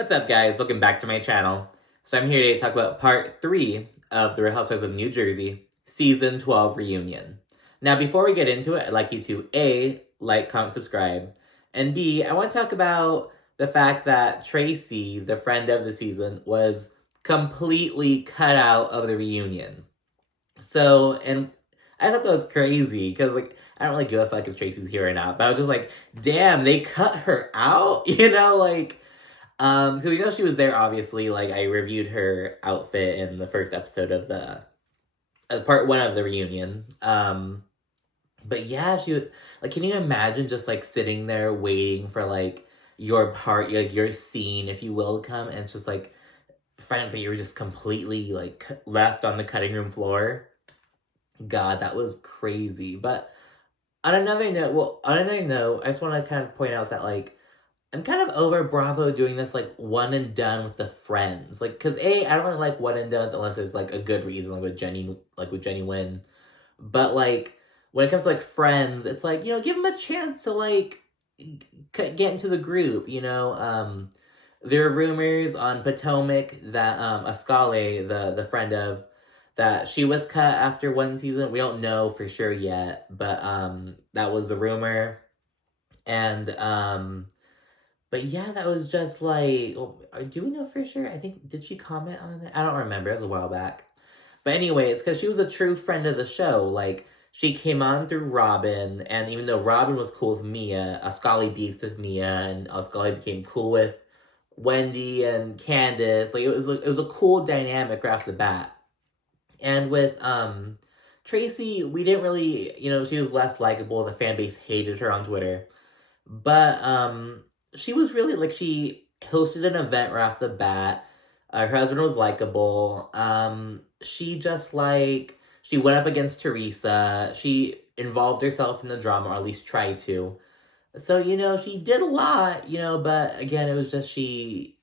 What's up, guys? Welcome back to my channel. So I'm here today to talk about part 3 of The Real Housewives of New Jersey, Season 12 Reunion. Now, before we get into it, I'd like you to A, like, comment, subscribe, and B, I want to talk about the fact that Traci, the friend of the season, was completely cut out of the reunion. So, and I thought that was crazy, because, like, I don't really give a fuck if Traci's here or not, but I was just like, damn, they cut her out? So we know she was there, obviously. Like, I reviewed her outfit in the first episode of the part 1 of the reunion. But yeah, she was like, can you imagine just like sitting there waiting for like your part, like your scene, if you will, to come, and it's just like find out that you were just completely like left on the cutting room floor. God, that was crazy. But on another note, I just want to kind of point out that like I'm kind of over Bravo doing this, like, one and done with the friends. Like, because A, I don't really like one and dones unless there's, like, a good reason, like with Jenny Wynn. But, like, when it comes to, like, friends, it's like, give them a chance to, like, get into the group, There are rumors on Potomac that, Ascale, the friend of, that she was cut after one season. We don't know for sure yet, but, that was the rumor. And, but yeah, that was just like, do we know for sure? I think, did she comment on it? I don't remember. It was a while back. But anyway, it's because she was a true friend of the show. Like, she came on through Robin, and even though Robin was cool with Mia, Ascali beefed with Mia, and Ascali became cool with Wendy and Candace. Like, it was a cool dynamic right off the bat. And with Traci, we didn't really, she was less likable. The fan base hated her on Twitter. But she was really like, she hosted an event right off the bat. Her husband was likable. She just like, she went up against Teresa. She involved herself in the drama, or at least tried to. So, she did a lot, but again, it was just she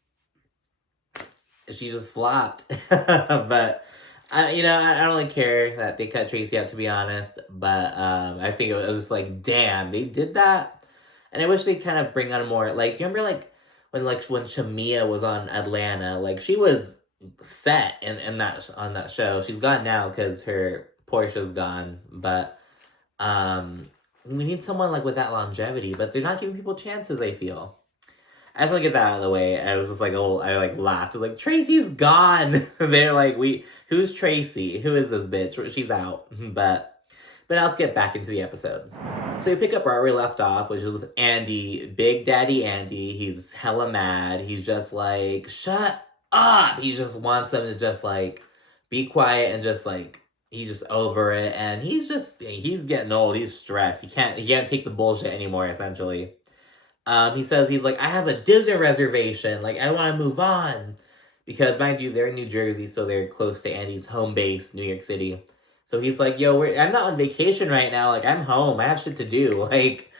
just flopped. But I don't really care that they cut Traci out, to be honest. But I think it was just like, damn, they did that. And I wish they'd kind of bring on more, like, do you remember, when Shamia was on Atlanta? Like, she was set on that show. She's gone now because her Portia's gone. But, we need someone, like, with that longevity. But they're not giving people chances, I feel. I just want to get that out of the way. I was just like, I like laughed. I was like, Traci's gone. They're like, who's Traci? Who is this bitch? She's out. But now let's get back into the episode. So we pick up where we left off, which is with Andy, Big Daddy Andy. He's hella mad. He's just like, shut up. He just wants them to just like be quiet and just like, he's just over it. And he's getting old. He's stressed. He can't take the bullshit anymore, essentially. He says, he's like, I have a Disney reservation. Like, I want to move on. Because, mind you, they're in New Jersey, so they're close to Andy's home base, New York City. So he's like, yo, I'm not on vacation right now. Like, I'm home. I have shit to do. Like,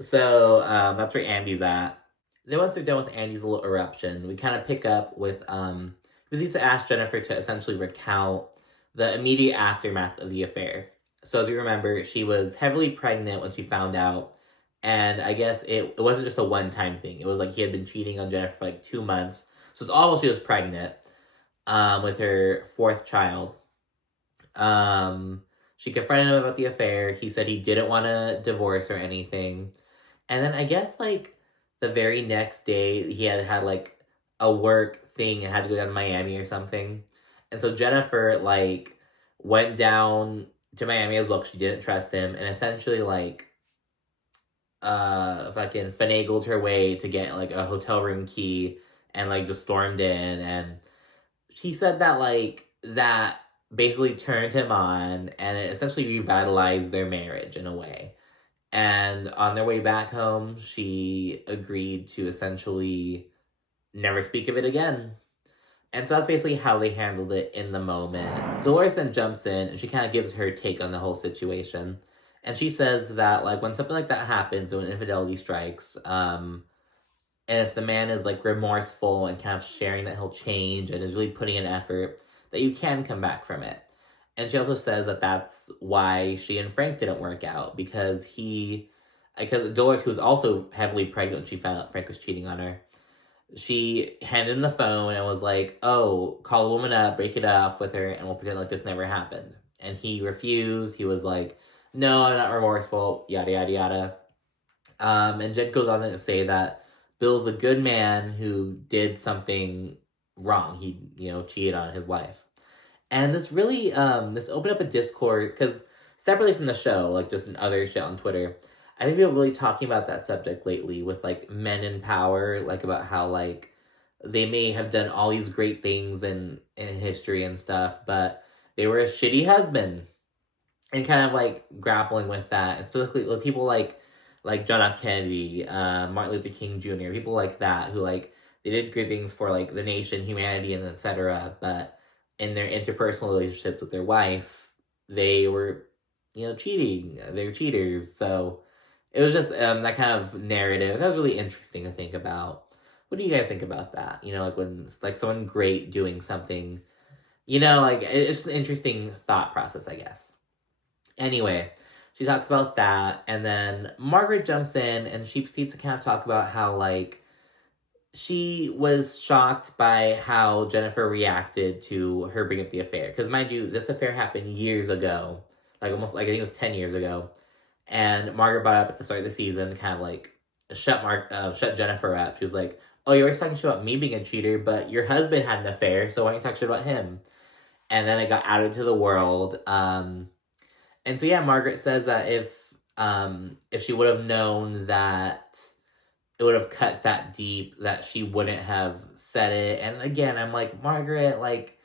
so that's where Andy's at. Then once we're done with Andy's little eruption, we kind of pick up with, we need to ask Jennifer to essentially recount the immediate aftermath of the affair. So as you remember, she was heavily pregnant when she found out. And I guess it wasn't just a one-time thing. It was like he had been cheating on Jennifer for like 2 months. So it's almost she was pregnant with her 4th child. She confronted him about the affair. He said he didn't want to divorce or anything. And then I guess like the very next day he had like a work thing and had to go down to Miami or something. And so Jennifer like went down to Miami as well because she didn't trust him, and essentially like fucking finagled her way to get like a hotel room key and like just stormed in. And she said that like that basically turned him on, and it essentially revitalized their marriage in a way. And on their way back home, she agreed to essentially never speak of it again. And so that's basically how they handled it in the moment. Dolores then jumps in, and she kind of gives her take on the whole situation. And she says that, like, when something like that happens, when infidelity strikes, and if the man is, like, remorseful and kind of sharing that he'll change and is really putting in effort, that you can come back from it. And she also says that that's why she and Frank didn't work out, because Dolores, who was also heavily pregnant when she found out Frank was cheating on her, she handed him the phone and was like, oh, call the woman up, break it off with her, and we'll pretend like this never happened. And he refused. He was like, no, I'm not remorseful, yada, yada, yada. And Jen goes on to say that Bill's a good man who did something wrong. He, cheated on his wife. And this really, this opened up a discourse, because separately from the show, like just in other shit on Twitter, I think people are really talking about that subject lately with, like, men in power, like, about how, like, they may have done all these great things in history and stuff, but they were a shitty husband. And kind of, like, grappling with that. And specifically, like, people like John F. Kennedy, Martin Luther King Jr., people like that, who, like, they did good things for, like, the nation, humanity, and etc., but in their interpersonal relationships with their wife, they were, cheating. They were cheaters. So it was just that kind of narrative. That was really interesting to think about. What do you guys think about that? Like, when, like, someone great doing something, like, it's just an interesting thought process, I guess. Anyway, she talks about that, and then Margaret jumps in, and she proceeds to kind of talk about how, like, she was shocked by how Jennifer reacted to her bringing up the affair. Because, mind you, this affair happened years ago. Like, almost, like, I think it was 10 years ago. And Margaret brought up at the start of the season, kind of, like, shut Jennifer up. She was like, oh, you're always talking shit about me being a cheater, but your husband had an affair, so why don't you talk shit about him? And then it got out into the world. And so, yeah, Margaret says that if she would have known that it would have cut that deep, that she wouldn't have said it. And again, I'm like, Margaret, like,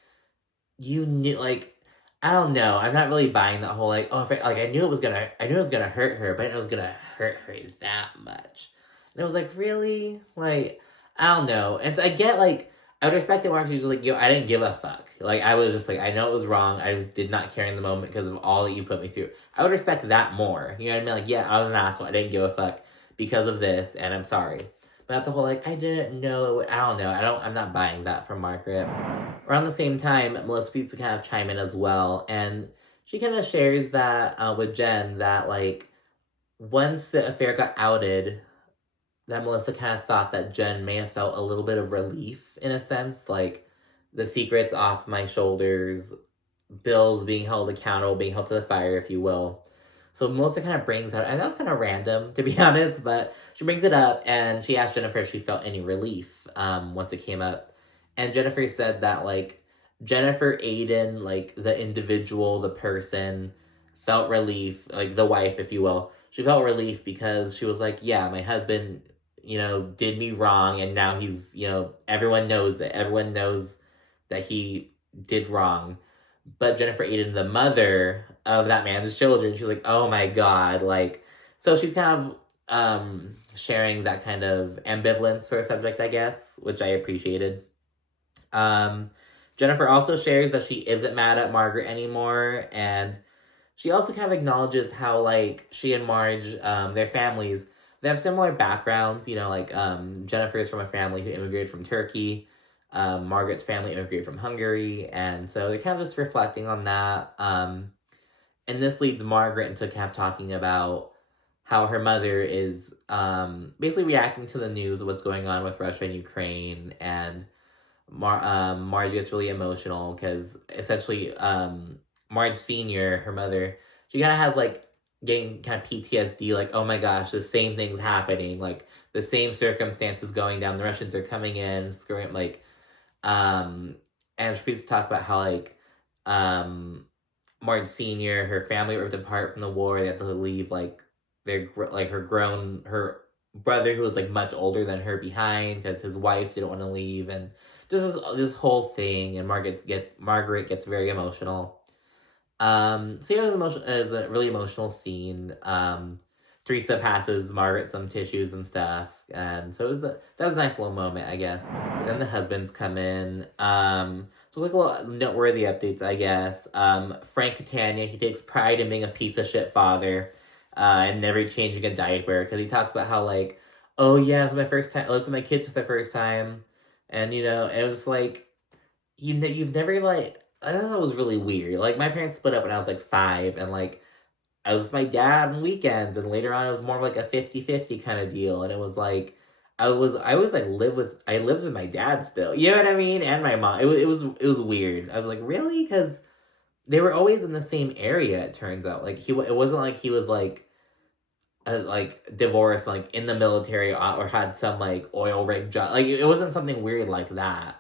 you knew, like, I don't know. I'm not really buying that whole, like, oh, I knew it was gonna hurt her, but I didn't know it was gonna hurt her that much. And it was like, really? Like, I don't know. And so I get, like, I would respect it when she was like, yo, I didn't give a fuck. Like, I was just like, I know it was wrong. I just did not care in the moment because of all that you put me through. I would respect that more. You know what I mean? Like, yeah, I was an asshole. I didn't give a fuck because of this, and I'm sorry. But not the whole, like, I didn't know. I don't know. I'm not buying that from Margaret. Around the same time, Melissa speaks to kind of chime in as well, and she kind of shares that with Jen that, like, once the affair got outed, that Melissa kind of thought that Jen may have felt a little bit of relief in a sense, like, the secret's off my shoulders, Bill's being held accountable, being held to the fire, if you will. So Melissa kind of brings that, and that was kind of random, to be honest, but she brings it up, and she asked Jennifer if she felt any relief once it came up. And Jennifer said that, like, Jennifer Aydin, like, the individual, the person, felt relief, like, the wife, if you will. She felt relief because she was like, yeah, my husband, did me wrong, and now he's, everyone knows it. Everyone knows that he did wrong. But Jennifer Aydin, the mother of that man's children, she's like, oh my god, like, so she's kind of sharing that kind of ambivalence for a subject, I guess, which I appreciated. Jennifer also shares that she isn't mad at Margaret anymore, and she also kind of acknowledges how, like, she and Marge, their families, they have similar backgrounds, like, Jennifer is from a family who immigrated from Turkey, Margaret's family immigrated from Hungary, and so they're kind of just reflecting on that, and this leads Margaret into kind of talking about how her mother is basically reacting to the news of what's going on with Russia and Ukraine, and Marge gets really emotional because essentially Marge Sr., her mother, she kind of has, like, getting kind of PTSD, like, oh my gosh, the same thing's happening, like, the same circumstances going down, the Russians are coming in, screwing, like, and she please talk about how, like, Marge Sr., her family ripped apart from the war, they had to leave, like, her brother, who was, like, much older than her, behind because his wife didn't want to leave, and just this whole thing, and Margaret gets very emotional. So yeah, it was a really emotional scene. Teresa passes Margaret some tissues and stuff, and so that was a nice little moment, I guess. But then the husbands come in. So like a little noteworthy updates, I guess. Frank Catania, he takes pride in being a piece of shit father, and never changing a diaper, because he talks about how, like, oh yeah, it was my first time. I looked at my kids for the first time, and it was like, you've never, like, I thought that was really weird. Like, my parents split up when I was, like, 5, and, like, I was with my dad on weekends, and later on it was more of, like, a 50-50 kind of deal, and it was like, I was like I lived with my dad still. You know what I mean? And my mom. It was weird. I was like, really? Because they were always in the same area. It turns out, like it wasn't like he was like divorced, like in the military, or had some like oil rig job. Like it wasn't something weird like that.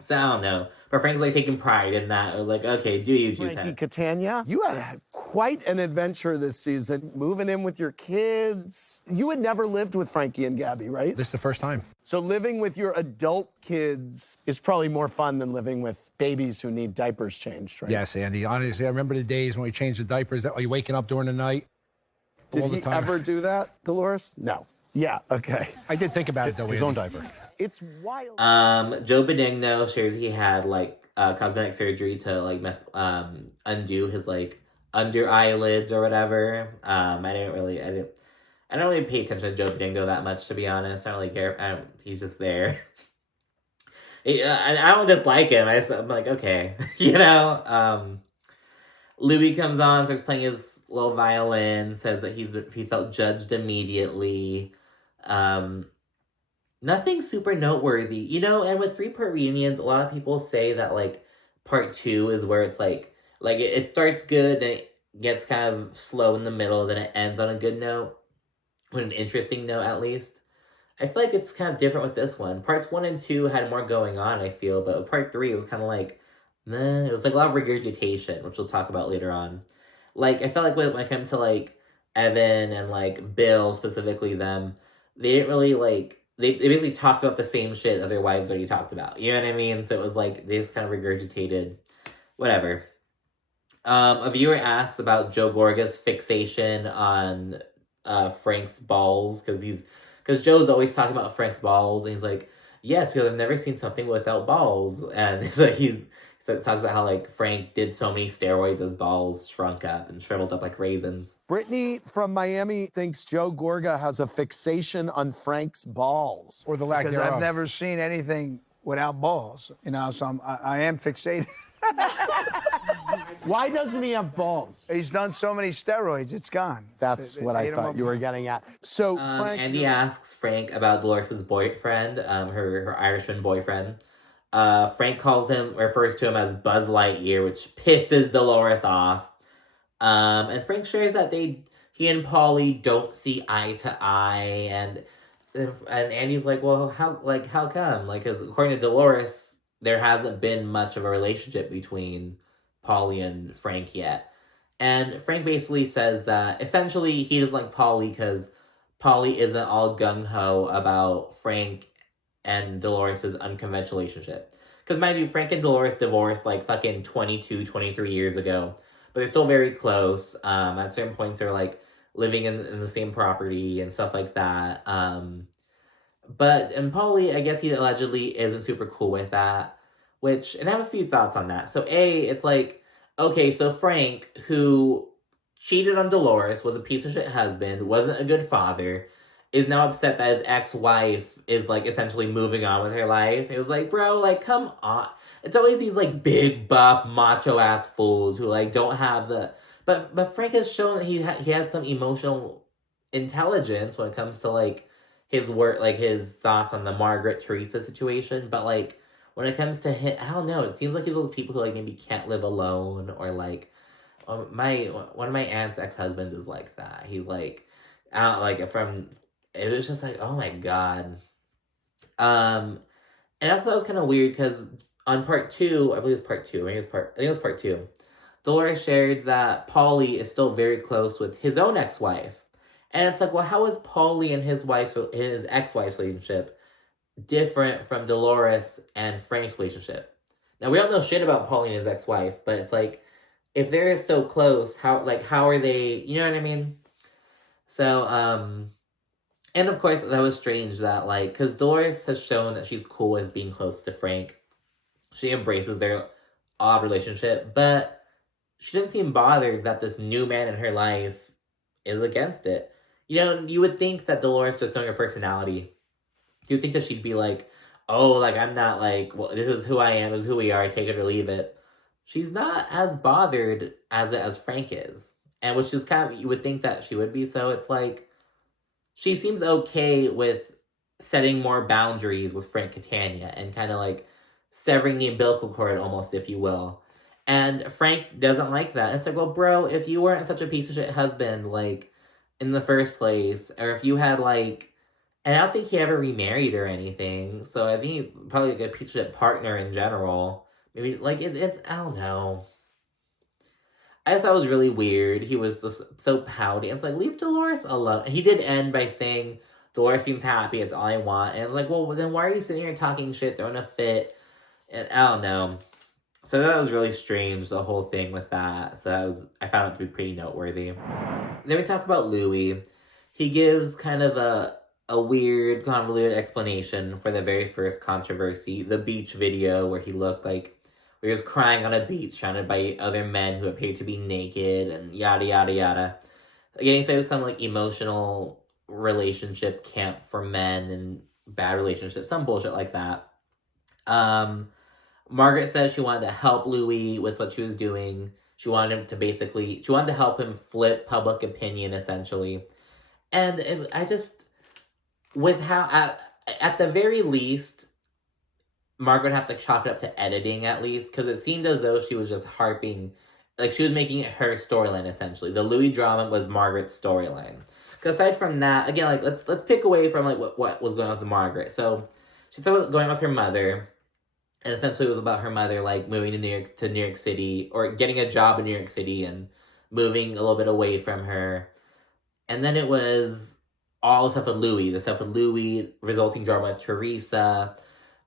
So I don't know. But Frank's like taking pride in that. I was like, okay, do you, Frankie Catania, you had quite an adventure this season, moving in with your kids. You had never lived with Frankie and Gabby, right? This is the first time. So living with your adult kids is probably more fun than living with babies who need diapers changed, right? Yes, Andy. Honestly, I remember the days when we changed the diapers. Are you waking up during the night? Did he ever do that, Dolores? No. Yeah, okay. I did think about it, though. His own diaper. It's wild. Joe Benigno shares he had like cosmetic surgery to like undo his like under eyelids or whatever. I don't really pay attention to Joe Benigno that much, to be honest. I don't really care. He's just there. I don't dislike him. I'm like, okay, you know. Louis comes on, starts playing his little violin, says that he felt judged immediately. Nothing super noteworthy, you know. And with 3-part reunions, a lot of people say that like part 2 is where it's like it starts good, then it gets kind of slow in the middle, then it ends on a good note, on an interesting note at least. I feel like it's kind of different with this one. Parts 1 and 2 had more going on, I feel, but with part 3 it was kind of like, meh. It was like a lot of regurgitation, which we'll talk about later on. Like I felt like when it came to like Evan and like Bill specifically, them, they didn't really like. They basically talked about the same shit that their wives already talked about. You know what I mean? So it was like, they just kind of regurgitated. Whatever. A viewer asked about Joe Gorga's fixation on Frank's balls. Because Joe's always talking about Frank's balls. And he's like, yes, because I've never seen something without balls. And so he talks about how like Frank did so many steroids, his balls shrunk up and shriveled up like raisins. Brittany from Miami thinks Joe Gorga has a fixation on Frank's balls. Or the lack Because thereof. I've never seen anything without balls, you know, so I am fixated. Why doesn't he have balls? He's done so many steroids, it's gone. That's what I thought you were getting at. So, Frank... Andy asks Frank about Dolores' boyfriend, her Irishman boyfriend. Frank refers to him as Buzz Lightyear, which pisses Dolores off. And Frank shares that he and Polly don't see eye to eye, and Andy's like, well, how come? Like, because according to Dolores, there hasn't been much of a relationship between Polly and Frank yet. And Frank basically says that essentially he doesn't like Polly because Polly isn't all gung-ho about Frank and Dolores' unconventional relationship. Because mind you, Frank and Dolores divorced like fucking 22, 23 years ago. But they're still very close. At certain points they're like living in the same property and stuff like that. And Polly, I guess he allegedly isn't super cool with that. And I have a few thoughts on that. So it's like, okay, so Frank, who cheated on Dolores, was a piece of shit husband, wasn't a good father, is now upset that his ex-wife is like essentially moving on with her life. It was like, bro, like, come on. It's always these like big buff macho ass fools who like don't have the. But Frank has shown that he has some emotional intelligence when it comes to like his work, like his thoughts on the Margaret Teresa situation. But like when it comes to him, I don't know. It seems like he's one of those people who like maybe can't live alone, or like one of my aunt's ex-husbands is like that. He's like, I don't like it from. It was just like, oh my god. And also that was kind of weird because on part 2, I believe it's part 2. I think it was part 2. Dolores shared that Paulie is still very close with his own ex-wife. And it's like, well, how is Paulie and his ex-wife's relationship different from Dolores and Frank's relationship? Now, we don't know shit about Paulie and his ex-wife, but it's like, if they're so close, how are they, you know what I mean? So, and of course, that was strange that, like, because Dolores has shown that she's cool with being close to Frank. She embraces their odd relationship, but she didn't seem bothered that this new man in her life is against it. You know, you would think that Dolores, just knowing her personality, you'd think that she'd be like, oh, like, I'm not like, well, this is who I am, this is who we are, take it or leave it. She's not as bothered as Frank is. And which is kind of, you would think that she would be, so it's like, she seems okay with setting more boundaries with Frank Catania and kind of like severing the umbilical cord almost, if you will. And Frank doesn't like that. It's like, well, bro, if you weren't such a piece of shit husband, like, in the first place, or if you had, like, and I don't think he ever remarried or anything, so I think he's probably like a piece of shit partner in general. Maybe, like, it's, I don't know. I just thought it was really weird. He was just so pouty. It's like, leave Dolores alone. And he did end by saying, Dolores seems happy, it's all I want. And it's like, well, then why are you sitting here talking shit, throwing a fit? And I don't know. So that was really strange, the whole thing with that. So I found it to be pretty noteworthy. Then we talk about Louis. He gives kind of a weird, convoluted explanation for the very first controversy, the beach video where he looked like where he was crying on a beach surrounded by other men who appeared to be naked and yada yada yada. Again, he said it was some like emotional relationship camp for men and bad relationships, some bullshit like that. Margaret says she wanted to help Louis with what she was doing. She wanted to help him flip public opinion, essentially. And I just, with how, at the very least, Margaret would have to chalk it up to editing, at least, because it seemed as though she was just harping, like she was making it her storyline, essentially. The Louis drama was Margaret's storyline. Because aside from that, again, like, let's pick away from, like, what was going on with Margaret. So, she started going with her mother. And essentially it was about her mother, like, moving to New York City, or getting a job in New York City and moving a little bit away from her. And then it was all the stuff with Louis, resulting drama with Teresa,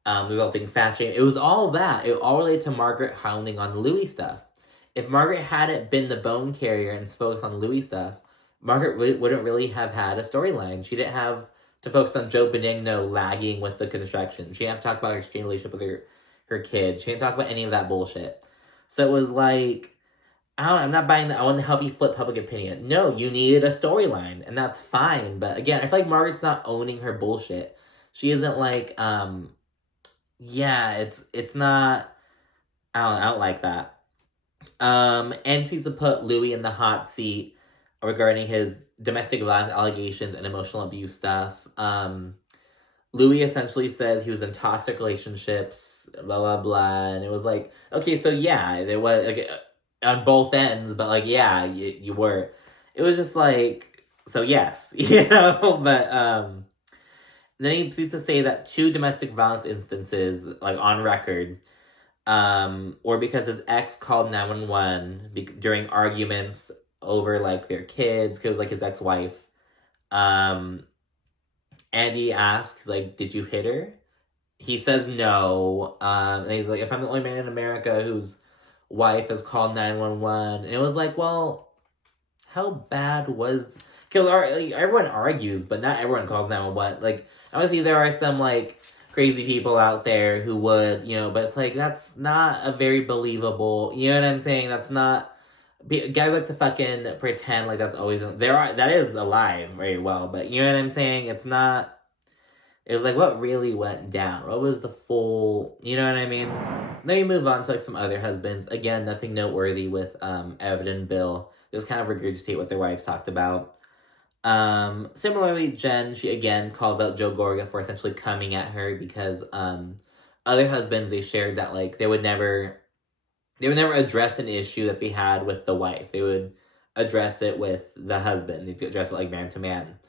resulting fat shame. It was all that. It all related to Margaret hounding on the Louis stuff. If Margaret hadn't been the bone carrier and focused on Louis stuff, Margaret wouldn't really have had a storyline. She didn't have to focus on Joe Benigno lagging with the construction. She didn't have to talk about her strange relationship with her kid. She didn't talk about any of that bullshit. So it was like, I don't know, I'm not buying that. I want to help you flip public opinion. No, you needed a storyline, and that's fine. But again, I feel like Margaret's not owning her bullshit. She isn't like, yeah, it's not, I don't like that. And she's to put Louis in the hot seat regarding his domestic violence allegations and emotional abuse stuff. Louis essentially says he was in toxic relationships, blah, blah, blah. And it was like, okay, so yeah, there was, like, on both ends, but, like, yeah, you were. It was just like, so yes, you know? But, then he proceeds to say that 2 domestic violence instances, like, on record, or because his ex called 911 during arguments over, like, their kids, because it was, like, his ex-wife. And he asks, like, did you hit her? He says no. And he's like, if I'm the only man in America whose wife has called 911. And it was like, well, how bad was... Because everyone argues, but not everyone calls 911. Like, obviously there are some, like, crazy people out there who would, you know, but it's like, that's not a very believable... You know what I'm saying? That's not... Guys like to fucking pretend like that's always... That is alive very well, but you know what I'm saying? It's not... It was like, what really went down? What was the full... You know what I mean? Then you move on to, like, some other husbands. Again, nothing noteworthy with Evan and Bill. They just kind of regurgitate what their wives talked about. Similarly, Jen, she again calls out Joe Gorga for essentially coming at her because other husbands, they shared that, like, they would never address an issue that they had with the wife. They would address it with the husband. They'd address it, like, man to man.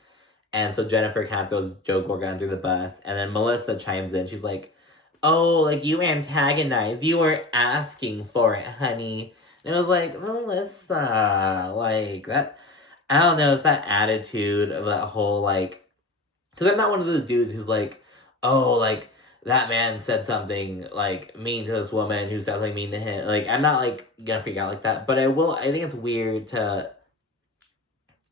And so Jennifer kind of throws Joe Gorga under the bus. And then Melissa chimes in. She's like, oh, like, you antagonized. You were asking for it, honey. And it was like, Melissa, like, that... I don't know, it's that attitude of that whole, like... Because I'm not one of those dudes who's like, oh, like, that man said something, like, mean to this woman who said something mean to him. Like, I'm not, like, gonna freak out like that. But I think it's weird to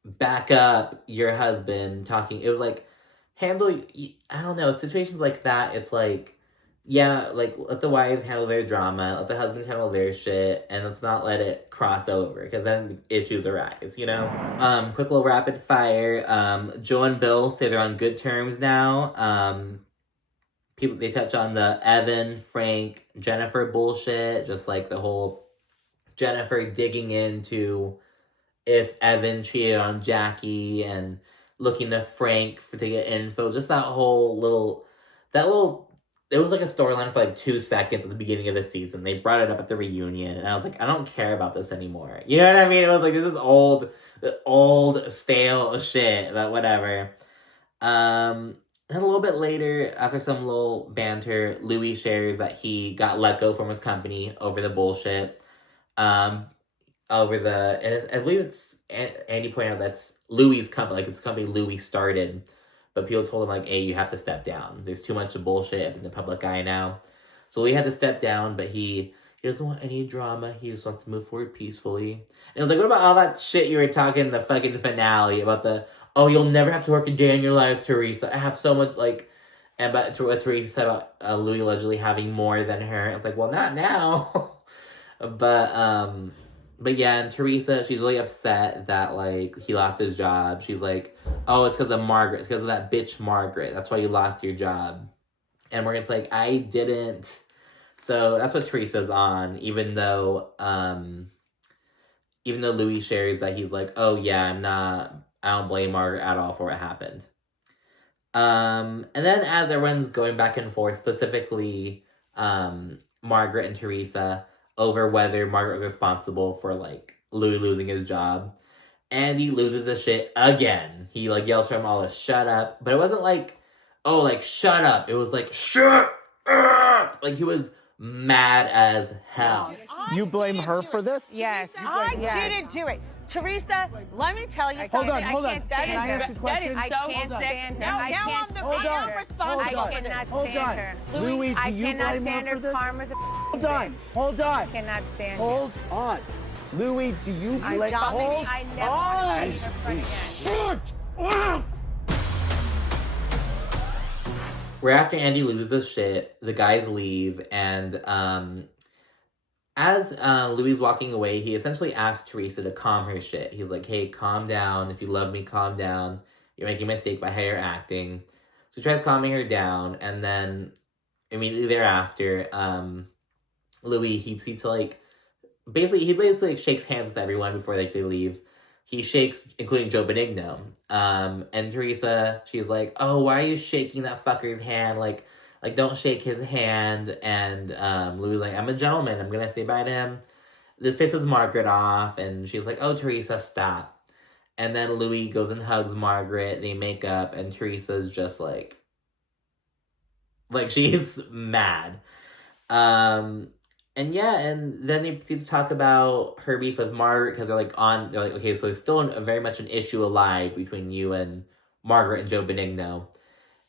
back up your husband talking. It was like, handle... I don't know, situations like that, it's like... Yeah, like, let the wives handle their drama, let the husbands handle their shit, and let's not let it cross over, because then issues arise, you know? Quick little rapid fire. Joe and Bill say they're on good terms now. They touch on the Evan, Frank, Jennifer bullshit, just like the whole Jennifer digging into if Evan cheated on Jackie, and looking to Frank to get info. Just that whole it was like a storyline for like 2 seconds at the beginning of the season. They brought it up at the reunion, and I was like, I don't care about this anymore. You know what I mean? It was like, this is old, stale shit, but whatever. Then a little bit later, after some little banter, Louis shares that he got let go from his company over the bullshit. And I believe it's, Andy pointed out that's Louis' company, like it's a company Louis started. But people told him, like, hey, you have to step down. There's too much bullshit in the public eye now. So Louis had to step down, but he doesn't want any drama. He just wants to move forward peacefully. And I was like, what about all that shit you were talking in the fucking finale about oh, you'll never have to work a day in your life, Teresa. I have so much, like, and but what Teresa said about Louis allegedly having more than her. I was like, well, not now. But yeah, and Teresa, she's really upset that, like, he lost his job. She's like, oh, it's because of Margaret. It's because of that bitch Margaret. That's why you lost your job. And Margaret's like, I didn't. So that's what Teresa's on, even though Louis shares that he's like, oh yeah, I don't blame Margaret at all for what happened. And then as everyone's going back and forth, specifically Margaret and Teresa, over whether Margaret was responsible for, like, Louis losing his job, Andy loses his shit again. He, like, yells for him all to shut up. But it wasn't like, oh, like, shut up. It was like, shut up! Like, he was mad as hell. You blame her for this? Yes. I didn't do it. Teresa, let me tell you something. Hold on. That Can I ask a question? That is so sick. Now I'm responsible for this. Hold on. Louis, do you blame her for this? Hold on. I cannot stand her. Hold on. Louis, do you blame? Hold I never want to see her front again. Shut up! Where after Andy loses his shit, the guys leave, and as Louis is walking away, he essentially asks Teresa to calm her shit. He's like, hey, calm down. If you love me, calm down. You're making a mistake by how you're acting. So he tries calming her down, and then immediately thereafter, Louis, he proceeds to, like, he basically shakes hands with everyone before, like, they leave. He shakes, including Joe Benigno. And Teresa, she's like, oh, why are you shaking that fucker's hand? Like, don't shake his hand. And Louis is like, I'm a gentleman. I'm going to say bye to him. This pisses Margaret off. And she's like, oh, Teresa, stop. And then Louis goes and hugs Margaret. They make up. And Teresa's just like she's mad. And yeah, and then they proceed to talk about her beef with Margaret because they're like, okay, so there's still very much an issue alive between you and Margaret and Joe Benigno.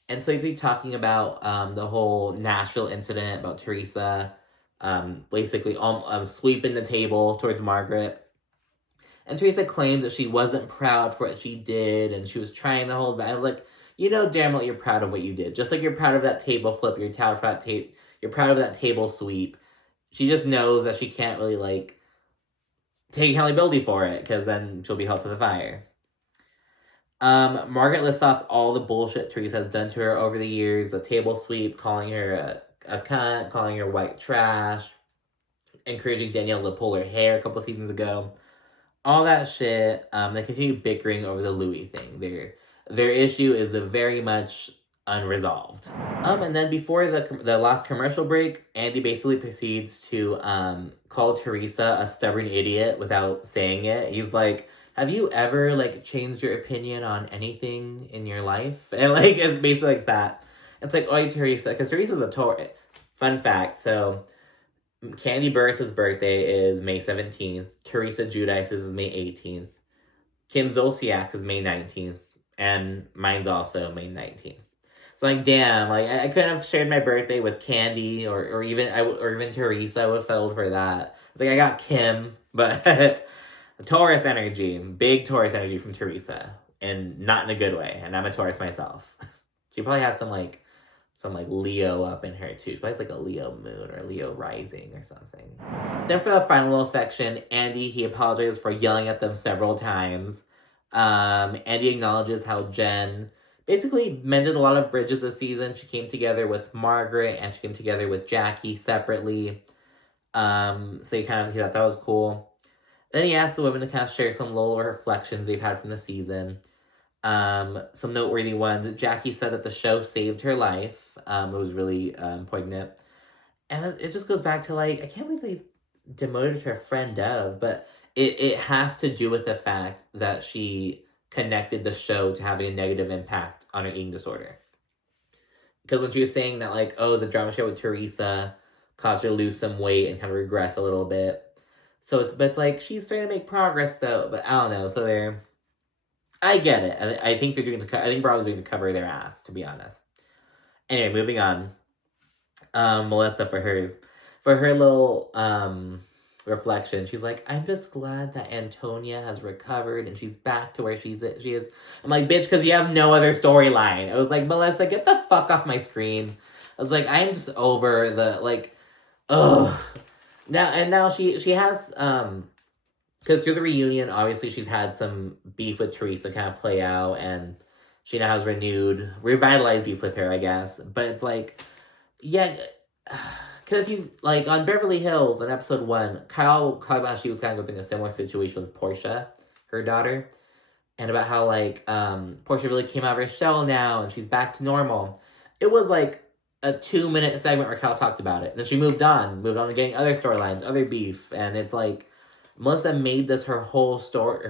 And so they keep talking about the whole Nashville incident, about Teresa basically sweeping the table towards Margaret. And Teresa claimed that she wasn't proud for what she did, and she was trying to hold back. I was like, you know damn well you're proud of what you did. Just like you're proud of that table flip, you're proud of that table sweep. She just knows that she can't really, like, take accountability for it, because then she'll be held to the fire. Margaret lists off all the bullshit Teresa has done to her over the years. The table sweep, calling her a cunt, calling her white trash, encouraging Danielle to pull her hair a couple seasons ago. All that shit. They continue bickering over the Louis thing. Their issue is very much unresolved. And then before the last commercial break, Andy basically proceeds to call Teresa a stubborn idiot without saying it. He's like, have you ever, like, changed your opinion on anything in your life? And, like, it's basically like that. It's like, oi, Teresa, because Teresa's a Taurus. Fun fact, so Candy Burris' birthday is May 17th. Teresa Giudice is May 18th. Kim Zolciak's is May 19th. And mine's also May 19th. So, like, damn, like, I couldn't have shared my birthday with Candy or even Teresa. I would have settled for that. It's like, I got Kim, but Taurus energy, big Taurus energy from Teresa, and not in a good way. And I'm a Taurus myself. She probably has some Leo up in her too. She probably has like a Leo moon or a Leo rising or something. Then for the final little section, Andy, he apologizes for yelling at them several times. Andy acknowledges how Jen basically mended a lot of bridges this season. She came together with Margaret and she came together with Jackie separately. So he thought that was cool. Then he asked the women to kind of share some little reflections they've had from the season. Some noteworthy ones. Jackie said that the show saved her life. It was really poignant. And it just goes back to, like, I can't believe they demoted her friend of, but it has to do with the fact that she connected the show to having a negative impact on her eating disorder. Because when she was saying that, like, oh, the drama show with Teresa caused her to lose some weight and kind of regress a little bit. So it's like, she's starting to make progress, though, but I don't know. So I get it. I think they're doing I think Bravo's doing to cover their ass, to be honest. Anyway, moving on. Melissa for her little reflection, she's like, I'm just glad that Antonia has recovered and she's back to where she is. I'm like, bitch, because you have no other storyline. I was like, Melissa, get the fuck off my screen. I was like, I'm just over the, like, ugh. Now she has because through the reunion, obviously she's had some beef with Teresa kind of play out, and she now has revitalized beef with her, I guess. But it's like, yeah, because if you, like, on Beverly Hills, in episode 1, Kyle talked about how she was kind of going through a similar situation with Portia, her daughter, and about how, like, Portia really came out of her shell now, and she's back to normal. It was, like, a 2-minute segment where Kyle talked about it. Then she moved on to getting other storylines, other beef, and it's like, Melissa made this her whole story,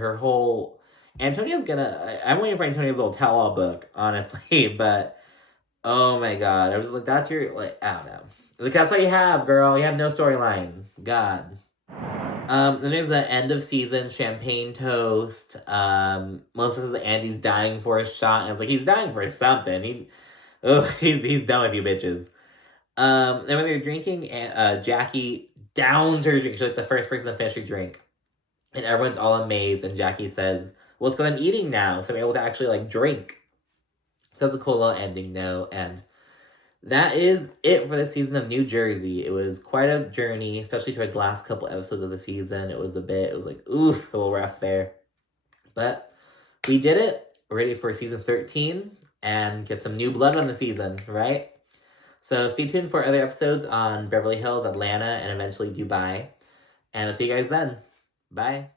Antonia's I'm waiting for Antonia's little tell-all book, honestly, but, oh my god, I was like, that's your, like, I don't know. Like, that's what you have, girl, you have no storyline, god. Then there's the end of season champagne toast. Melissa says that Andy's dying for a shot, and I was like, he's dying for something, he's done with you bitches. And when they're drinking, Jackie downs her drink. She's like the first person to finish her drink. And everyone's all amazed, and Jackie says, well, it's because I'm eating now, so I'm able to actually, like, drink. So that's a cool little ending note, and that is it for the season of New Jersey. It was quite a journey, especially towards the last couple episodes of the season. It was like, oof, a little rough there. But we did it. We're ready for season 13 and get some new blood on the season, right? So stay tuned for other episodes on Beverly Hills, Atlanta, and eventually Dubai. And I'll see you guys then. Bye.